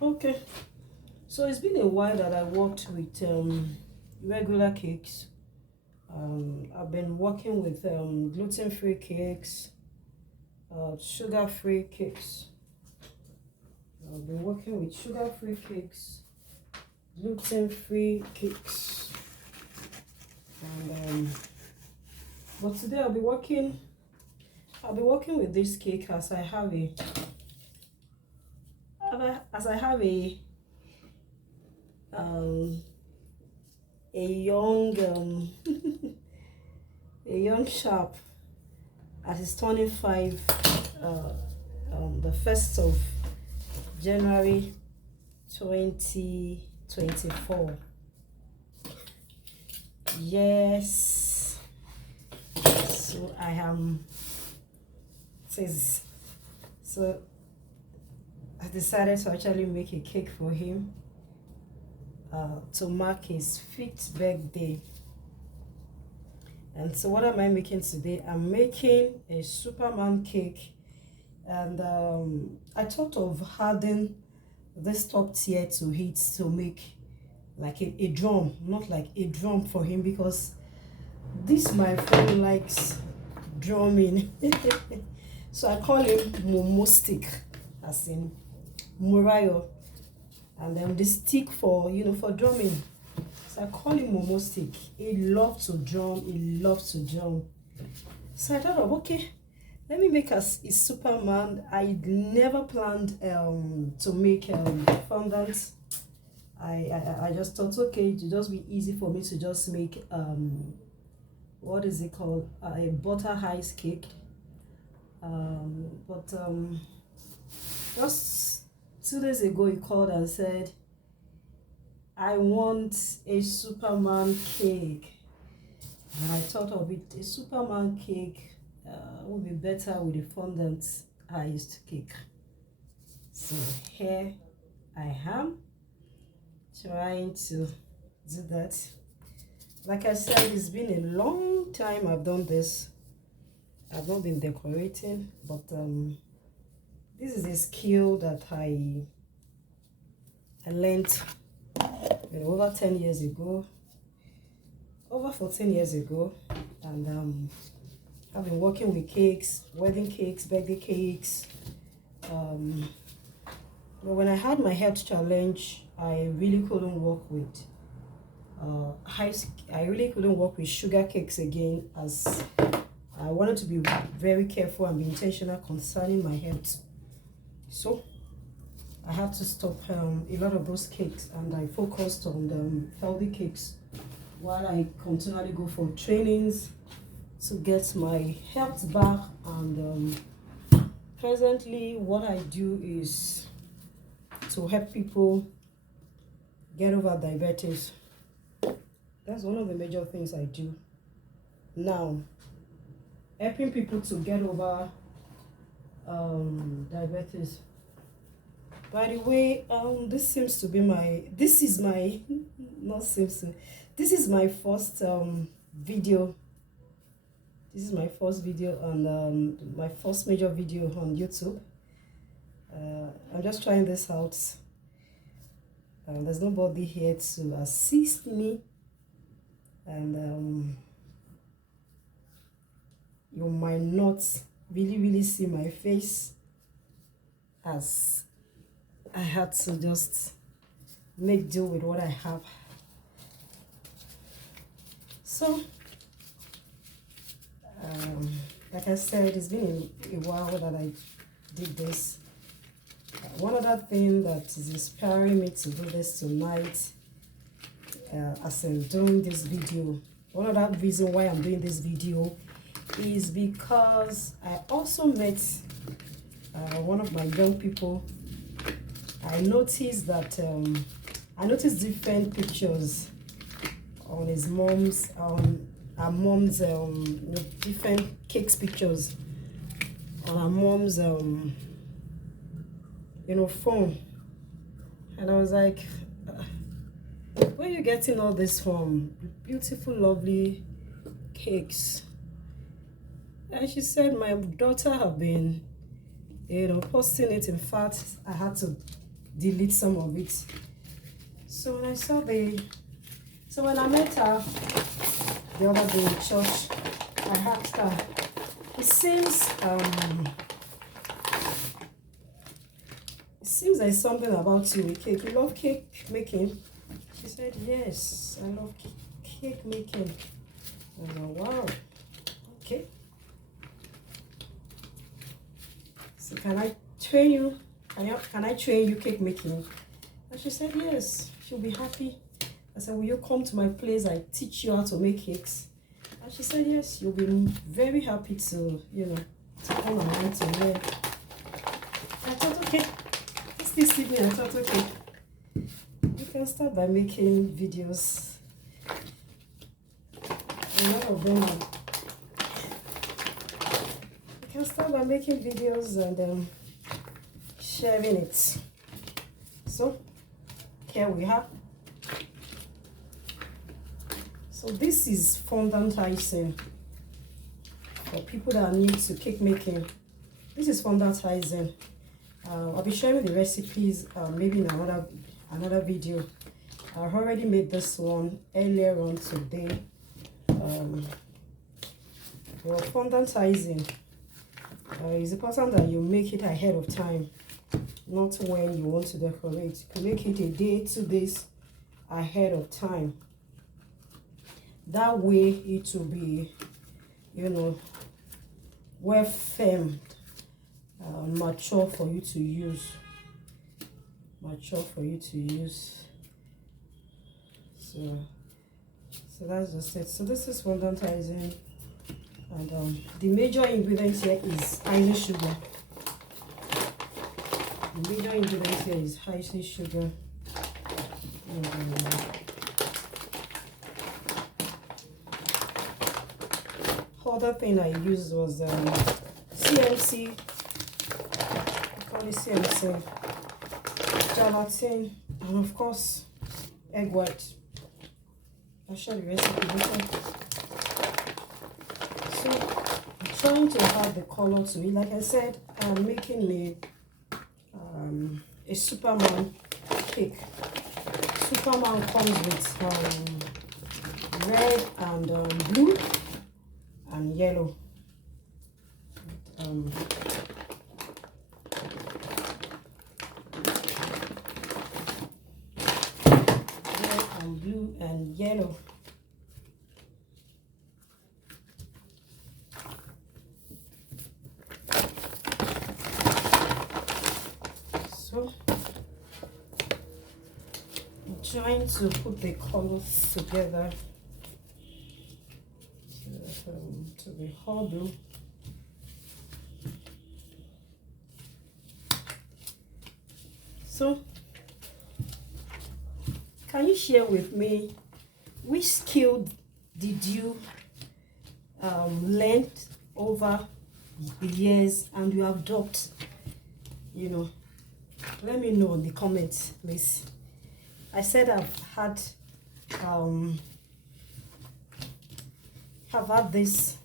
Okay, so it's been a while that I worked with regular cakes. I've been working with gluten-free cakes, sugar-free cakes. I've been working with sugar-free cakes, gluten-free cakes, and but today I'll be working. I'll be working with this cake as I have um, a young a young sharp as he's turning 5 uh, the 1st of January 2024. Yes, so I am says so I decided to actually make a cake for him to mark his 5th birthday. And so what am I making today? I'm making a Superman cake, and I thought of adding this top tier to it to make like a drum, not like a drum for him, because this my friend likes drumming. So I call him Momo stick, as in Murayo, and then the stick for for drumming. So I call him Momo stick. He loves to drum. He loves to drum. So I thought of, okay, let me make a Superman. I never planned to make fondant. I just thought, okay, it would just be easy for me to just make what is it called, a butter ice cake. But just 2 days ago he called and said, I want a Superman cake. And I thought of it, a Superman cake would be better with a fondant iced cake. So here I am trying to do that. Like I said, it's been a long time I've done this. I've not been decorating, but this is a skill that I learned over 10 years ago, over 14 years ago, and I've been working with cakes, wedding cakes, birthday cakes. But when I had my health challenge, I really couldn't work with I really couldn't work with sugar cakes again, as I wanted to be very careful and be intentional concerning my health. So I had to stop a lot of those cakes, and I focused on the healthy cakes while I continually go for trainings to get my health back. And presently what I do is to help people get over diabetes. That's one of the major things I do now, helping people to get over diabetes. By the way, this is my not seems to this is my first video. This is my first video on my first major video on YouTube. I'm just trying this out. There's nobody here to assist me, and you might not really see my face, as I had to just make do with what I have. So like I said, it's been a while that I did this. One other thing that is inspiring me to do this tonight, as I'm doing this video, one other reason why I'm doing this video is because I also met one of my young people. I noticed that I noticed different pictures on his mom's her mom's different cakes pictures on her mom's phone, and I was like, where are you getting all this from? Beautiful, lovely cakes. And she said, my daughter have been posting it. In fact, I had to delete some of it. So when I saw when I met her the other day in church, I asked her, it seems there's something about you with cake. You love cake making? She said, yes, I love cake making. I was like, wow, okay. So can I train you? Can I train you cake making? And she said, yes, she'll be happy. I said, will you come to my place? I teach you how to make cakes. And she said, yes, you'll be very happy to, to come and learn to learn. I thought, okay, this evening I thought, okay, you can start by making videos. A lot of them are. You can start by making videos and sharing it. So here we have. So this is fondant icing for people that are new to cake making. This is fondant icing. I'll be sharing the recipes maybe in another video. I've already made this one earlier on today. Well, fondant icing is important that you make it ahead of time, not when you want to decorate. You make it a day, 2 days ahead of time. That way it will be, well firmed, mature for you to use. So that's just it. So this is fondant icing, and the major ingredients here is icing sugar. The major ingredients here is icing sugar. Other thing I used was CMC. I call it CMC. Gelatin, and of course egg white. I'll show the recipe later. So I'm trying to add the color to it. Like I said, I'm making a Superman cake. Superman comes with red and blue and yellow. Red and blue and yellow. So I'm trying to put the colors together to the huddle. So can you share with me which skill did you learn over the years and you have adopt? Let me know in the comments, please. I said I've had this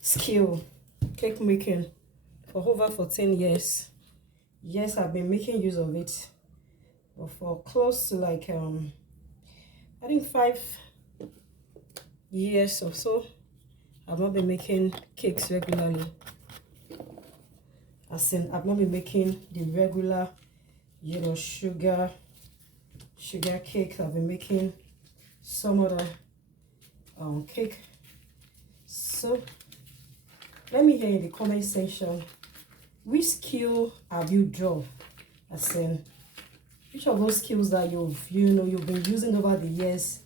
skill, cake making, for over 14 years. Yes, I've been making use of it, but for close to like I think 5 years or so, I've not been making cakes regularly. As in, I've not been making the regular, sugar cake. I've been making some other cake. So let me hear in the comment section, which skill have you dropped? As in, which of those skills that you've been using over the years,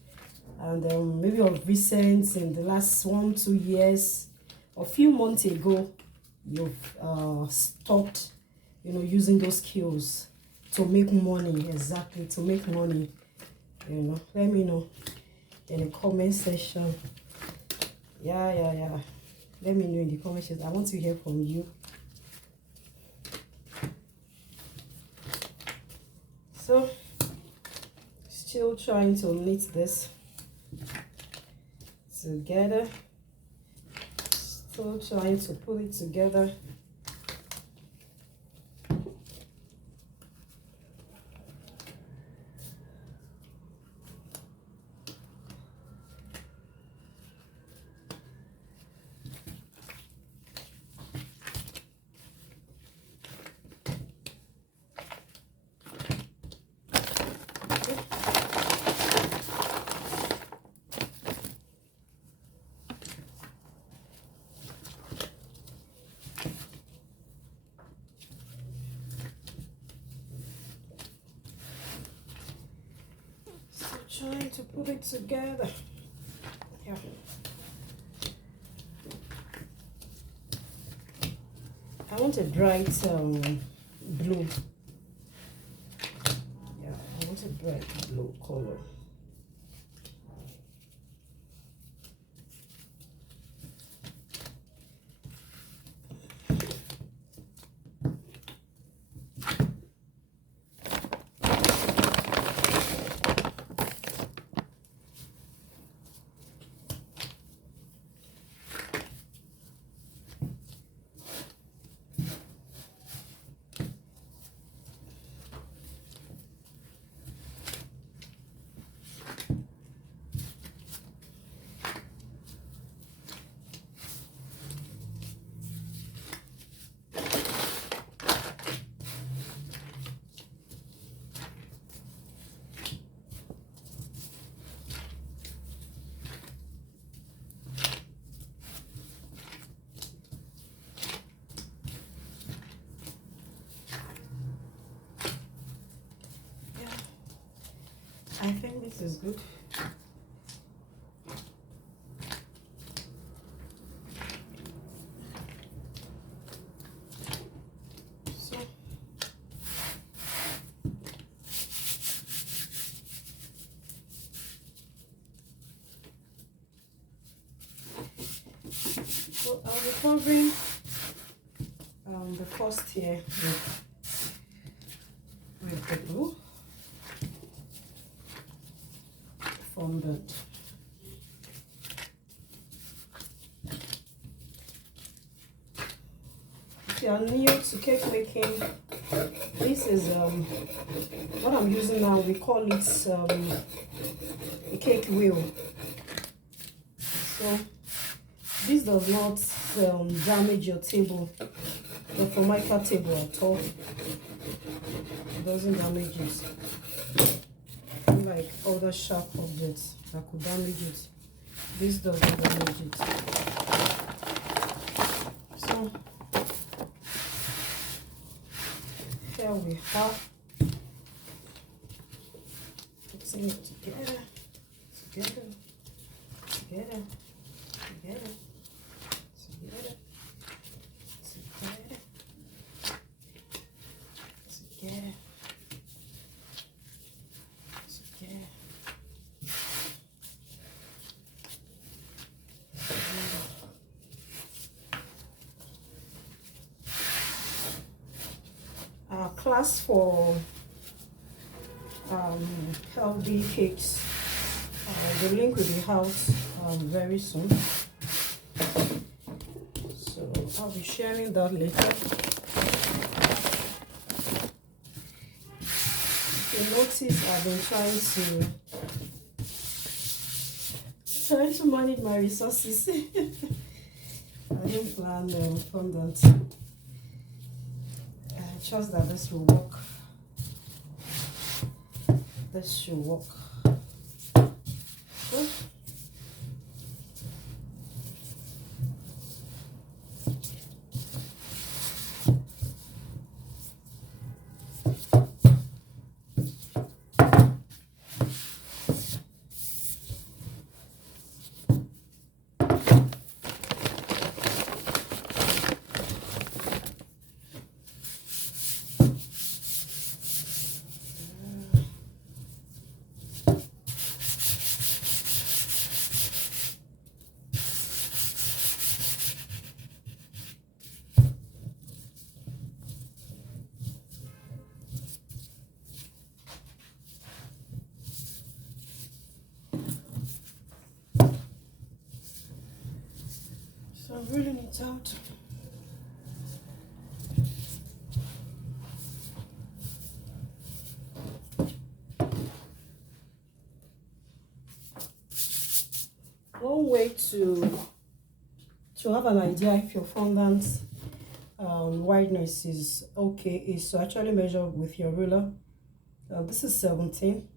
and maybe of recent, in the last 1-2 years, or a few months ago, you've stopped, using those skills to make money. Exactly, to make money. Let me know in the comment section. Yeah. Let me know in the comment section. I want to hear from you. So, still trying to knit this together. Still trying to put it together. trying to put it together. Yeah. I want a bright blue. Yeah, I want a bright blue color. I think this is good. So I'll be covering the first here with the blue fondant. If you are new to cake making, this is what I'm using now. We call it a cake wheel. So this does not damage your table, the Formica table at all. It doesn't damage it. Unlike other sharp objects that could damage it, this doesn't damage it. So here we have putting it together, together, together, together. Our class for healthy cakes, the link will be out very soon, so I'll be sharing that later. If you notice, I've been trying to manage my resources. I didn't plan fondant. I trust that this will work. This should work. Good. So I'm rolling it out. One way to have an idea if your fondant wideness is okay is to actually measure with your ruler. This is 17,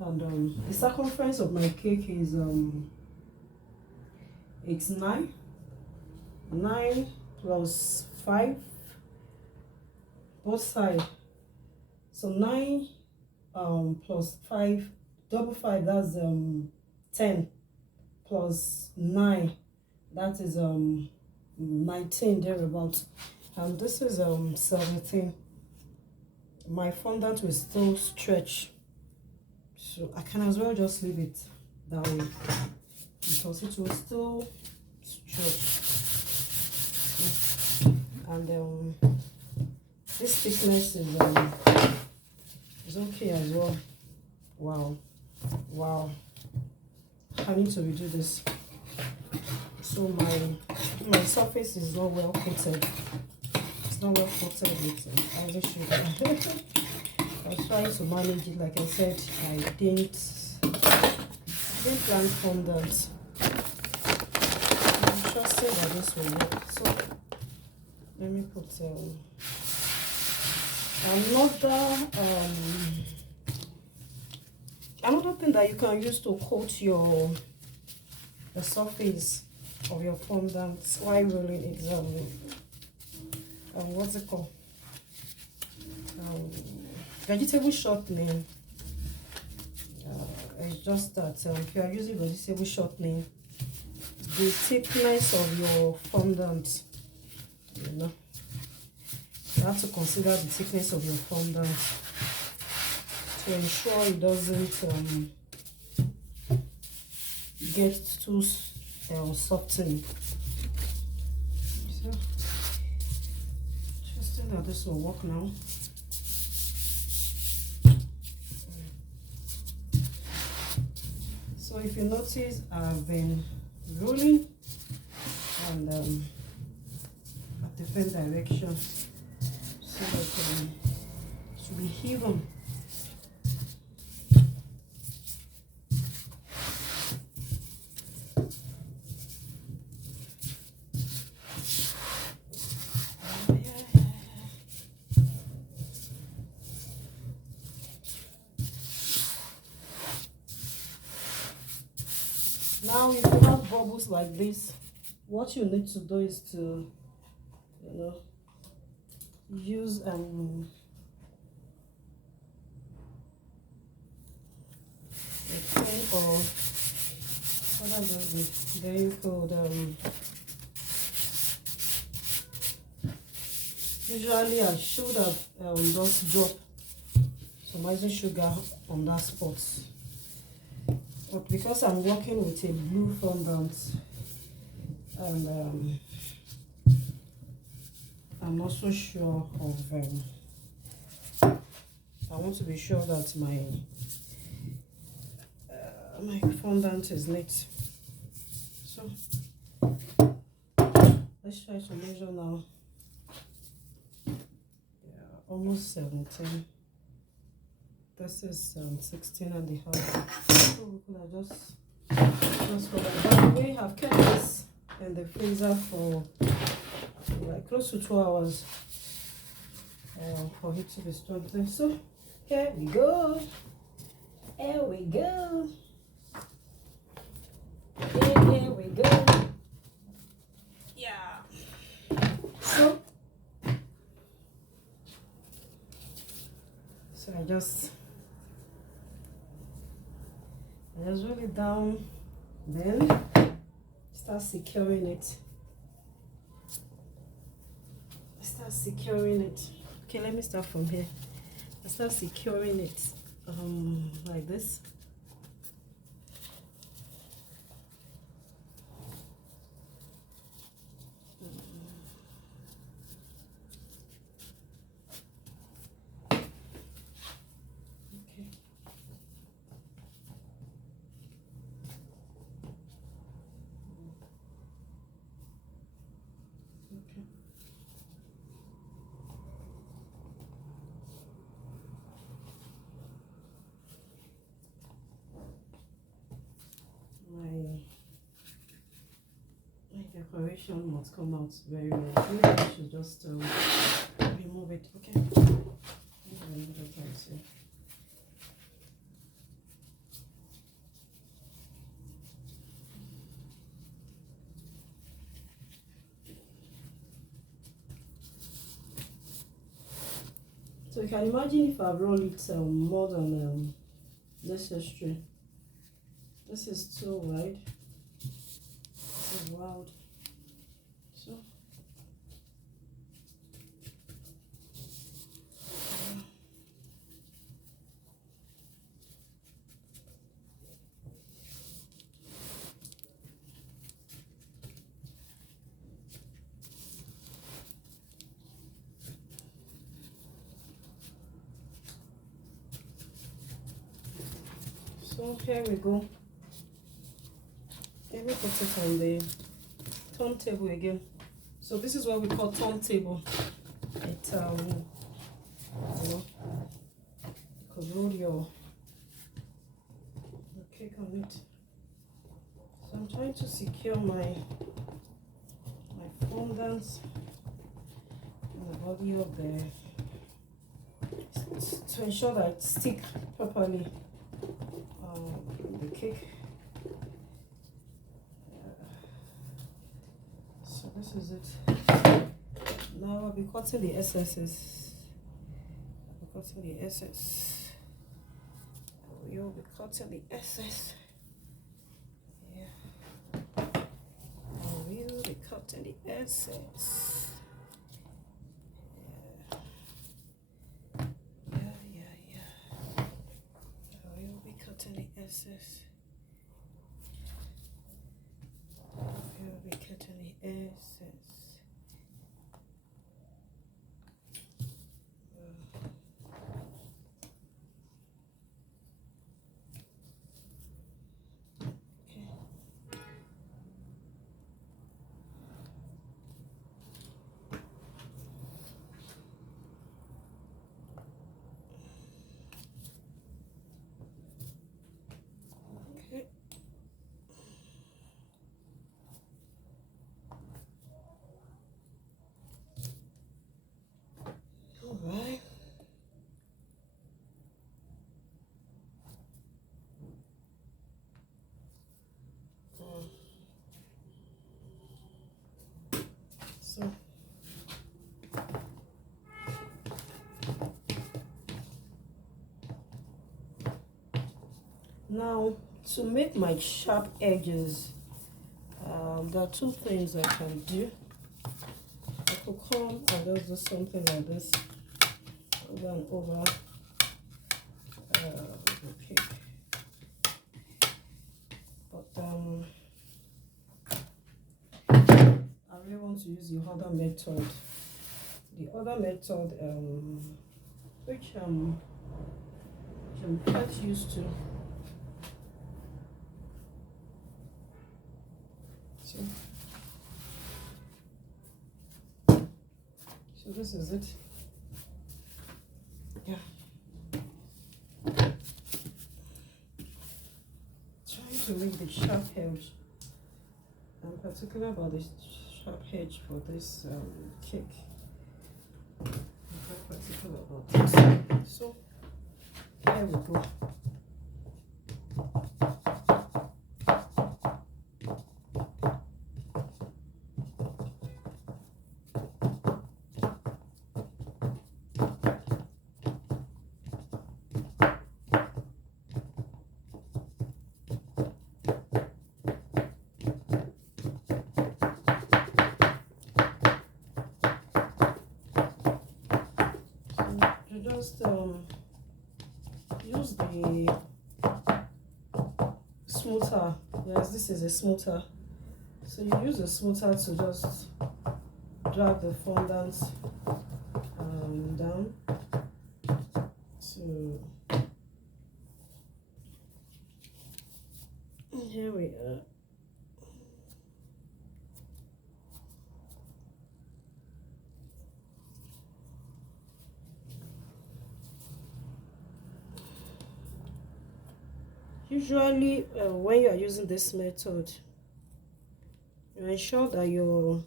and the circumference of my cake is it's 9 plus 5 both sides, so 9 plus 5 double 5, that's 10 plus 9, that is 19 thereabout, and this is 17. My fondant will still stretch, so I can as well just leave it that way because it will still stretch. And this thickness is okay as well. Wow, I need to redo this. So my surface is not well coated. It's not well coated with ivy sugar. I was trying to manage it. Like I said, I didn't plan fondant. I'm trusting that this will work. So let me put another thing that you can use to coat the surface of your fondant while rolling it. What's it called? Vegetable shortening. It's just that if you are using vegetable shortening, the thickness of your fondant, you have to consider the thickness of your fondant to ensure it doesn't get too softened. So, trusting that this will work now. So if you notice, I've been rolling and at different directions so that it should be even. Now, if you have bubbles like this, what you need to do is to, use a pen, or what are those? There you could usually I should have just dropped some icing sugar on that spot. But because I'm working with a blue fondant and I'm also sure of I want to be sure that my fondant is neat. So let's try to measure now. Yeah, almost 17. This is 16 and a half. So we could have just for that. By the way, I've kept this in the freezer for like close to 2 hours for it to be strengthened. So here we go. Here we go. Here we go. Yeah. So I just roll it down, then start securing it. Okay, let me start from here. I start securing it like this. My decoration must come out very well. Maybe I should just remove it. Okay. Remove it, I see. So you can imagine if I've rolled it more than necessary. This is too wide. This is wide. So so here we go. Let me put it on the turntable again. So this is what we call turntable. It you know, you could roll your cake on it. So I'm trying to secure my fondant on the body of to ensure that it stick properly the cake. So this is it. Now I'll be cutting the excesses. I'll be cutting the excess. You'll be cutting the excess. Yeah. I will be cutting the excess. Yeah. I will be cutting the excess. I will be cutting the excess. Alright. So now to make my sharp edges, there are two things I can do. I could come and just do something like this over and over the cake, but I really want to use the other method. The other method, which I'm quite used to. So this is it. Yeah. Trying to make the sharp edge. I'm particular about the sharp edge for this cake. I'm quite particular about this. So there we go. Just use the smoother. Yes, this is a smoother. So you use the smoother to just drag the fondant down to here we are. Usually, when you are using this method, you ensure that your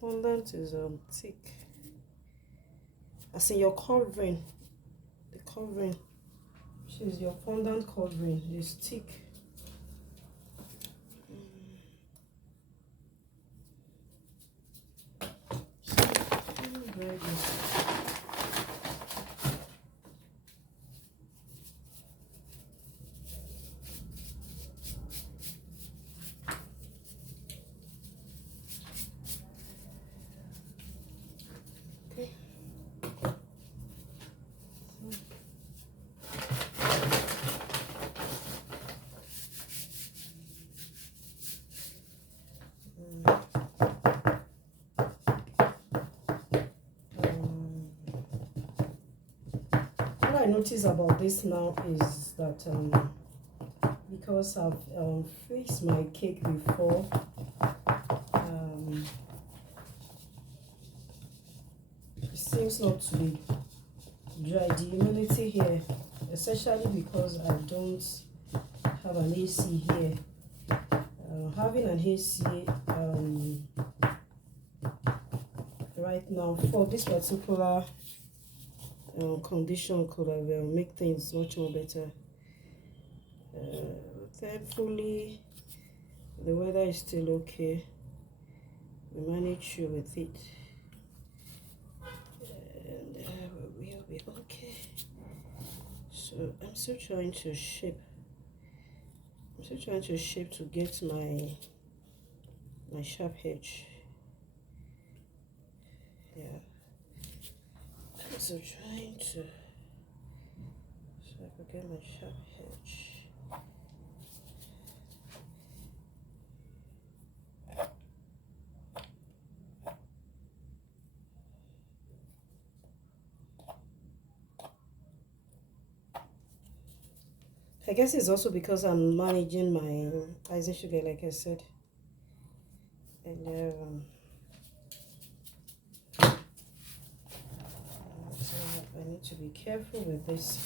fondant is thick. As in your covering, the covering, which is your fondant covering, is thick. So, very good. notice about this now is that because I've fixed my cake before, it seems not to be dry. The humidity here, especially because I don't have an AC here. Having an AC right now for this particular condition could have make things much more better. Thankfully, the weather is still okay. We manage with it, and we'll be okay. So I'm still trying to shape. To get my sharp edge. Yeah. I'm still trying to, so I could get my sharp edge. I guess it's also because I'm managing my icing sugar, like I said. And so I need to be careful with this.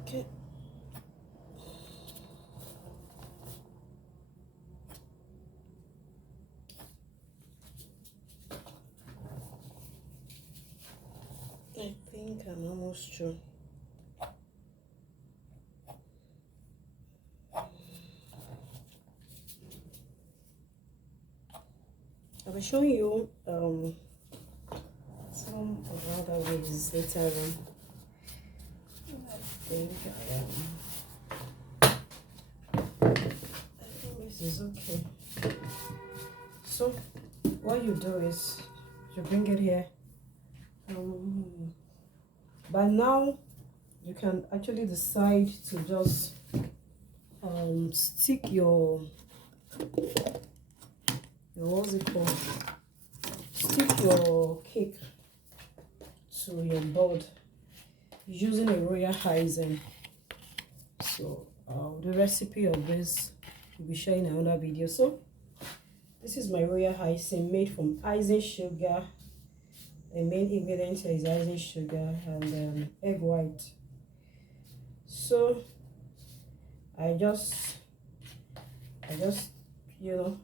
Okay. I think I'm almost through. I'll be showing you some other ways later on. I think this is okay. So what you do is you bring it here. By now you can actually decide to just stick your what's it called? Stick your cake to your board using a Royal Icing. So the recipe of this will be sharing in another video. So this is my Royal Icing made from icing sugar. The main ingredient is icing sugar and egg white. So I just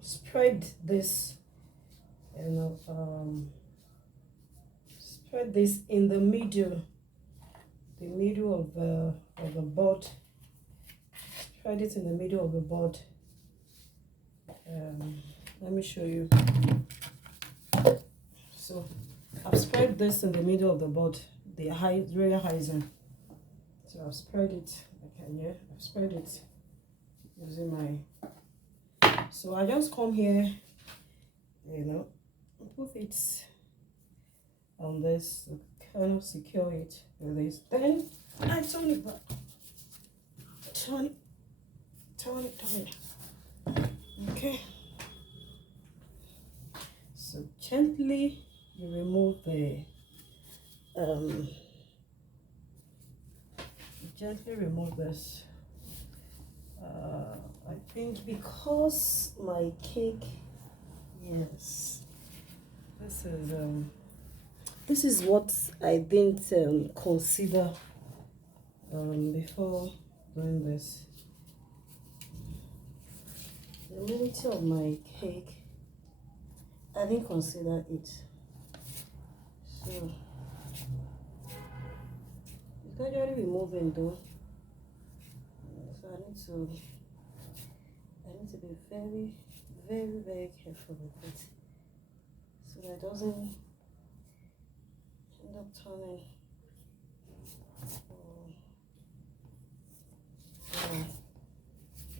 spread this, spread this in the middle of the board. Spread it in the middle of the board. Let me show you. So I've spread this in the middle of the board, the Royal Icing. So I've spread it. I've spread it using my. So I just come here, put it on this, kind of secure it with this. Then I turn it back. Turn it. Okay. So gently you remove the gently remove this. I think because my cake, yes, this is what I didn't consider before doing this. The humidity of my cake, I didn't consider it. So it's gradually removing though. So I need to be very, very, very careful with it, so that it doesn't end up turning.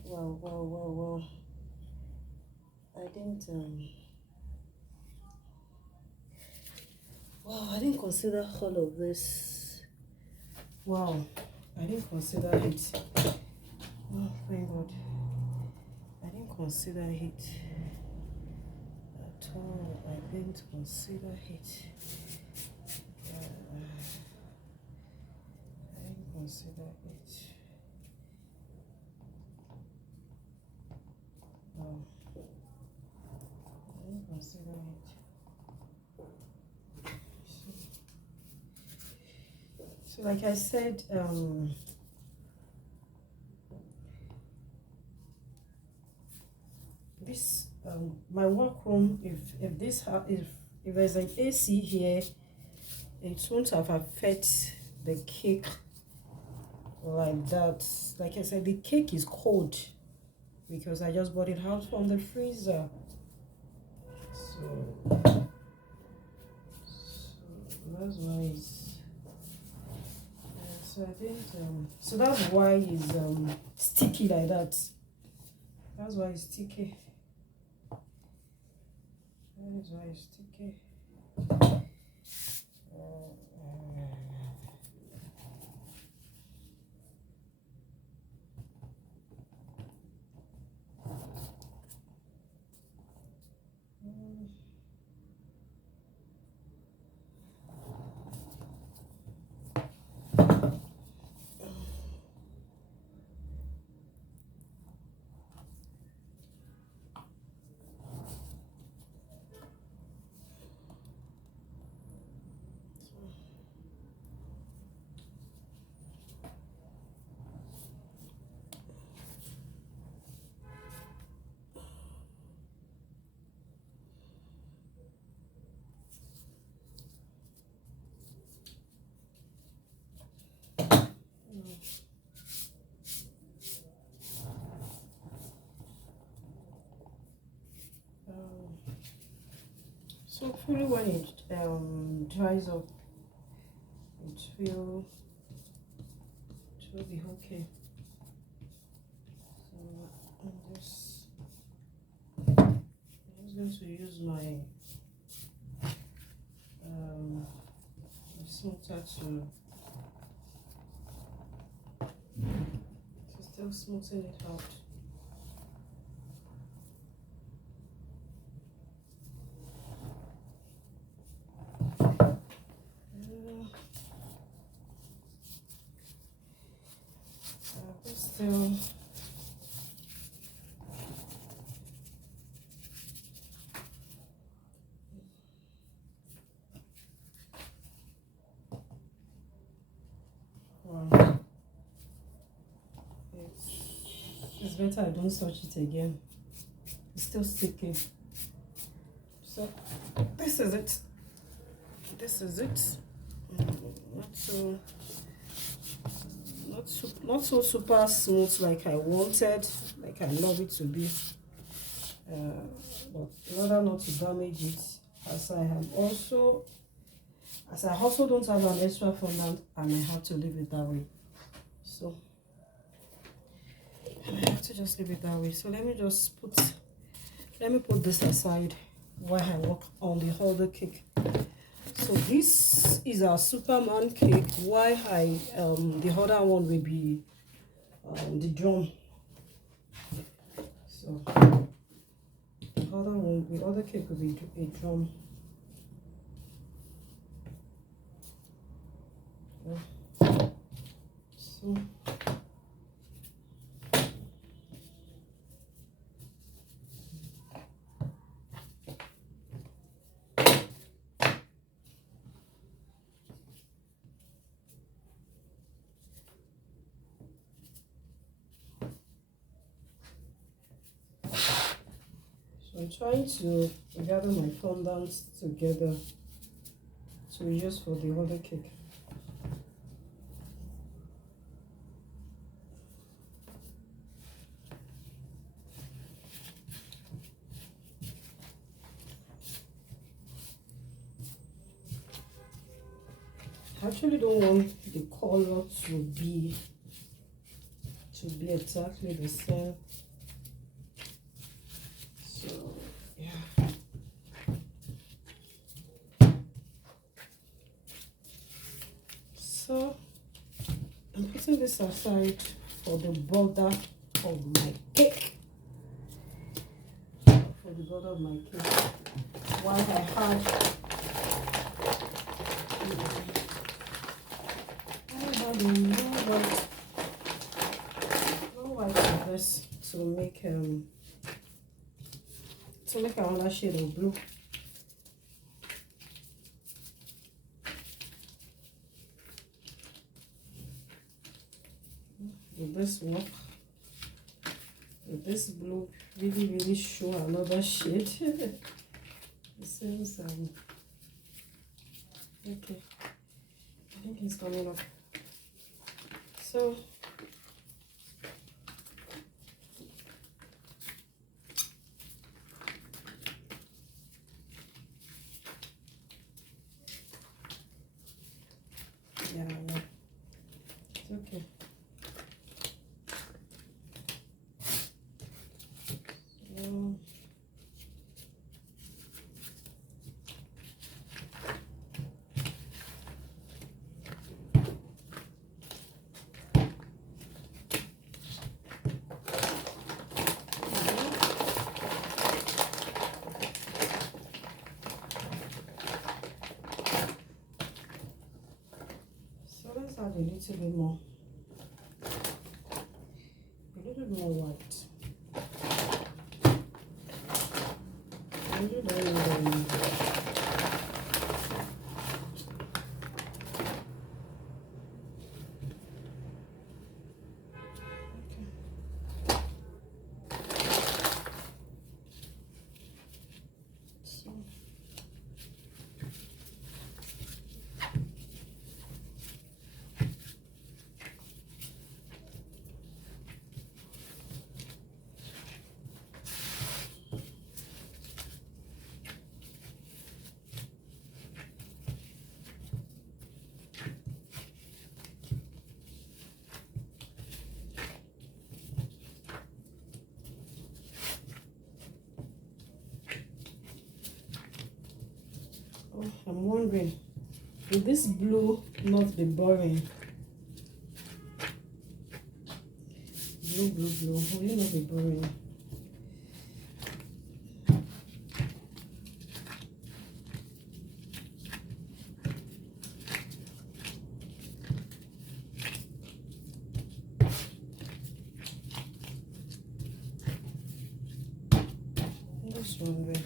Wow. I didn't consider all of this. Wow, I didn't consider it. Oh, thank God. I didn't consider it. Oh, I didn't consider it. I didn't consider it. Oh, I didn't consider it. So like I said, this my workroom, if this if there's an AC here, it won't have affected the cake like that. Like I said, the cake is cold because I just bought it out from the freezer. So that's why it's so I didn't so that's why it's sticky like that. That's why it's sticky. That is why it's sticky. So hopefully when it dries up, it will be okay. So I'm just going to use my smoother to still smoothen it out. Still wow. It's better I don't touch it again. It's still sticky. So this is it. This is it. Not so super smooth like I wanted, like I love it to be. But in order not to damage it, as I also don't have an extra fondant, and I have to leave it that way. So and I have to just leave it that way. So let me put this aside while I work on the other cake. So this is our Superman cake. Why the other one will be the drum. So the other cake will be a drum. Yeah. So I'm trying to gather my fondants together to use for the other cake. I actually don't want the color to be exactly the same. So yeah. So I'm putting this aside for the border of my cake. For the border of my cake while I had no white for this to make another shade of blue. Will this work? Will this blue really show another shade? It seems okay. I think it's coming up. So yeah, no, it's okay. So let's add a little bit more white. A little bit more. Oh, I'm wondering, will this blue not be boring? Blue, will it not be boring? This one way.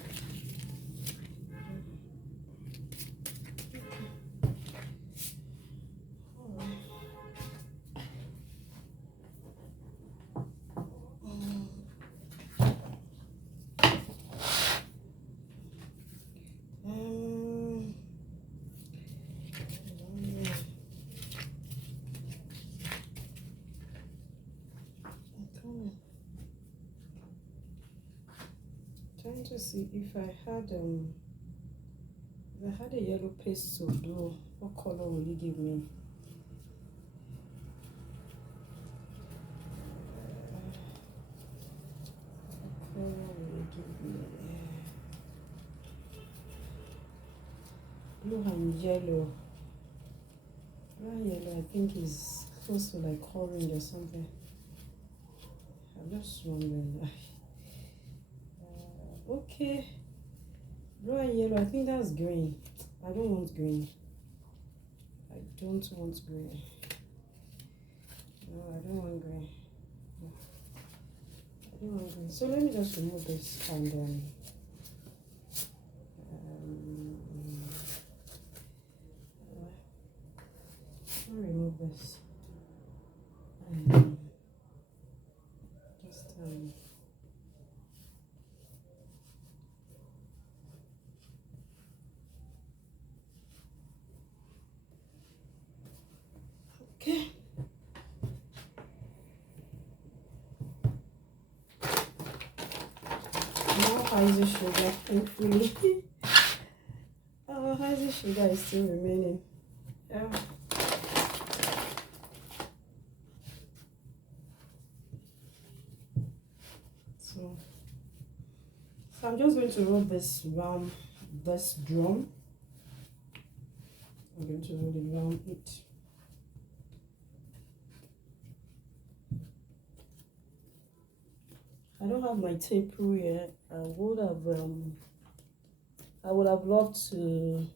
Trying to see if I had a yellow paste to do, what color will it give me? What color will it give me? Blue and yellow. Blue and yellow, I think is close to like orange or something. I'm just wondering. Okay, blue and yellow, I think that's green. I don't want green. I don't want green. No, I don't want green. No. I don't want green. So let me just remove this and then I'll remove this and just okay. Now how's the sugar? Thankfully. Oh, how's the sugar is still remaining. Yeah. So I'm just going to roll this around this drum. I'm going to roll it around it. I don't have my tape rule here. I would have loved to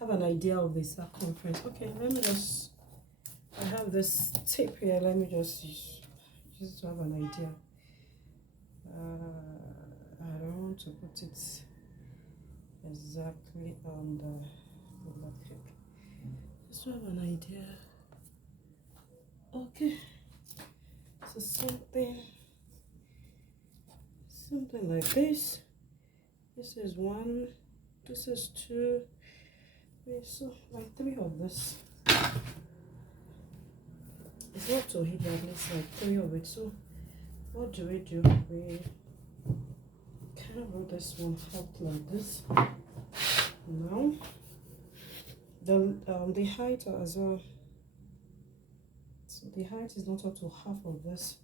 have an idea of the circumference. Okay, let me just, I have this tape here. Let me just to have an idea. I don't want to put it exactly on the cake. Just to have an idea. Okay, so something like this. This is one, this is two. So like three of this. It's not to hit at least like three of it. So what do? We kind of roll this one out like this. Now the height as well. So the height is not up to half of this.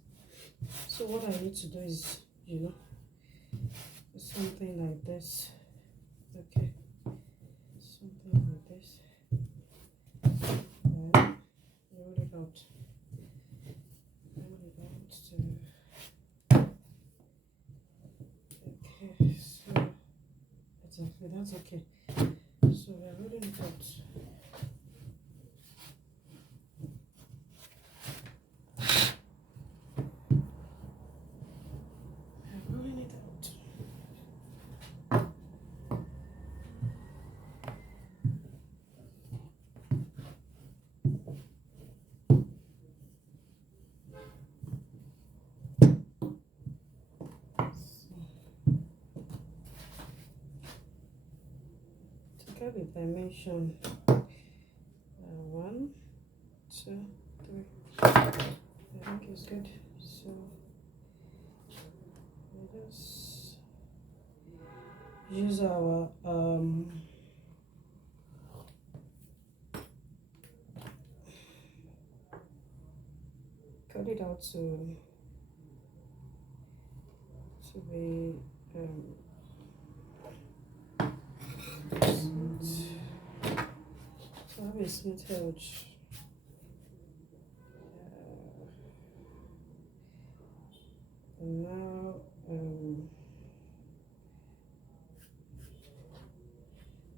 So what I need to do is, something like this. Okay, something like this. And roll it out. Roll it out to. Okay, so exactly, that's okay. So we're rolling it out. We're rolling it out. To get the dimension, 1, 2, 3. I think it's good. So let us use our cut it out to be smooth. So have a smooth edge. And now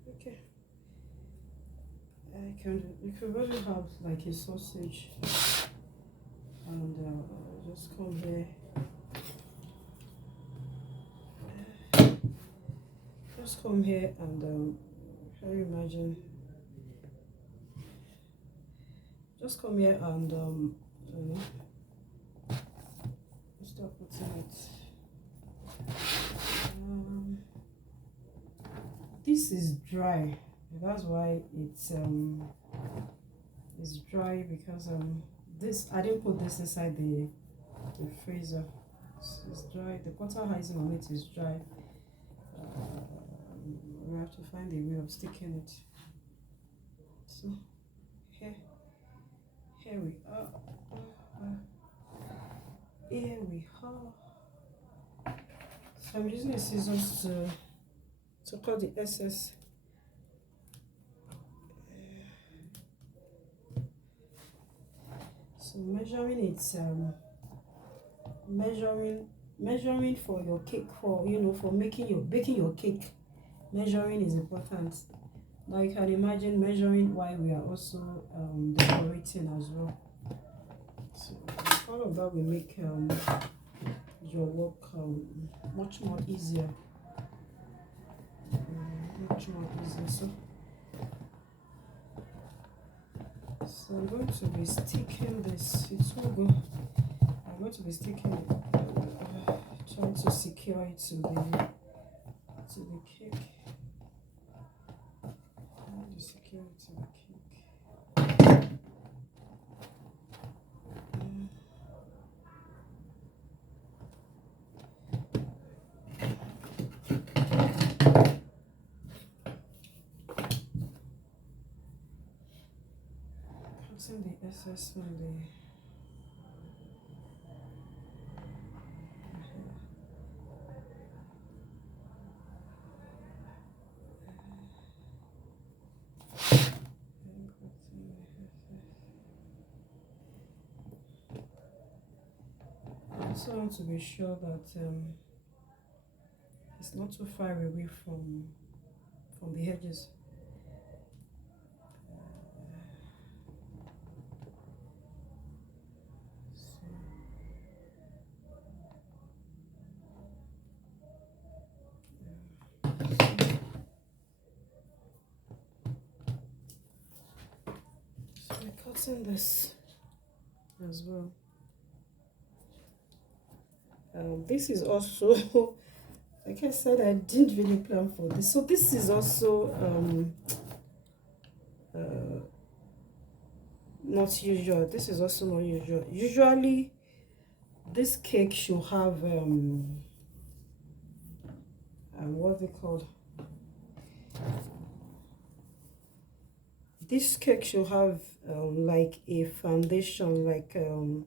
okay, you could really have like a sausage and just come here. Just come here and how you imagine? Just come here and start putting it. This is dry. That's why it's dry, because this, I didn't put this inside the freezer. It's dry. The butter icing on it is dry. We have to find a way of sticking it. So here we are. Here we are. So I'm using the scissors to cut the excess. So measuring it, measuring for your cake, for for baking your cake, measuring is important. Now you can imagine measuring while we are also decorating as well. So all of that will make your work much more easier. So I'm going to be sticking this. It's so good. I'm going to be sticking it, trying to secure it to the cake. Trying to secure it to the cake. Cutting the excess from the also want to be sure that it's not too far away from the edges. So we're cutting this as well. This is also, like I said, I didn't really plan for this. So this is also not usual. This is also not usual. Usually, this cake should have what's it called? This cake should have like a foundation, like a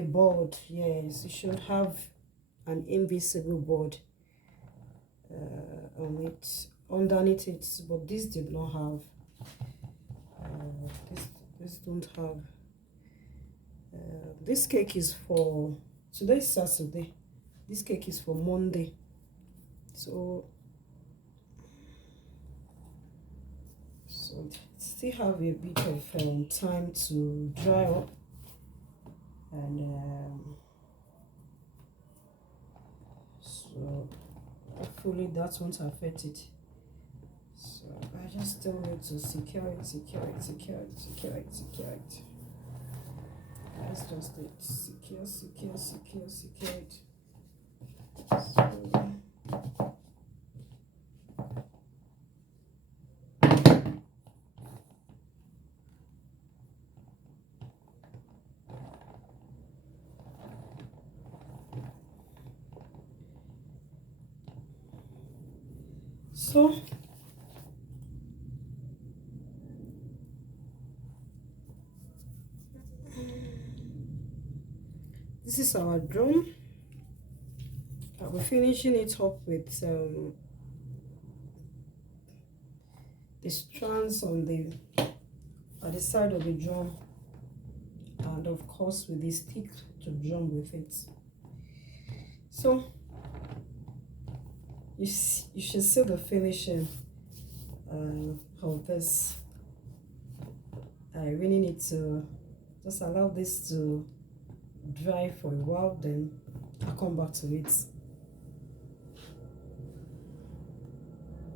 board. Yes, it should have an invisible board on it, underneath it, but this did not have. This don't have. This cake is for today's Saturday. This cake is for Monday, so still have a bit of time to dry up, and so hopefully that won't affect it. So I just still need to secure it. That's just it. Secure it. So this is our drum. I'll be finishing it up with the strands on the side of the drum, and of course with the stick to drum with it. So you should see the finishing of this. I really need to just allow this to dry for a while, then I'll come back to it.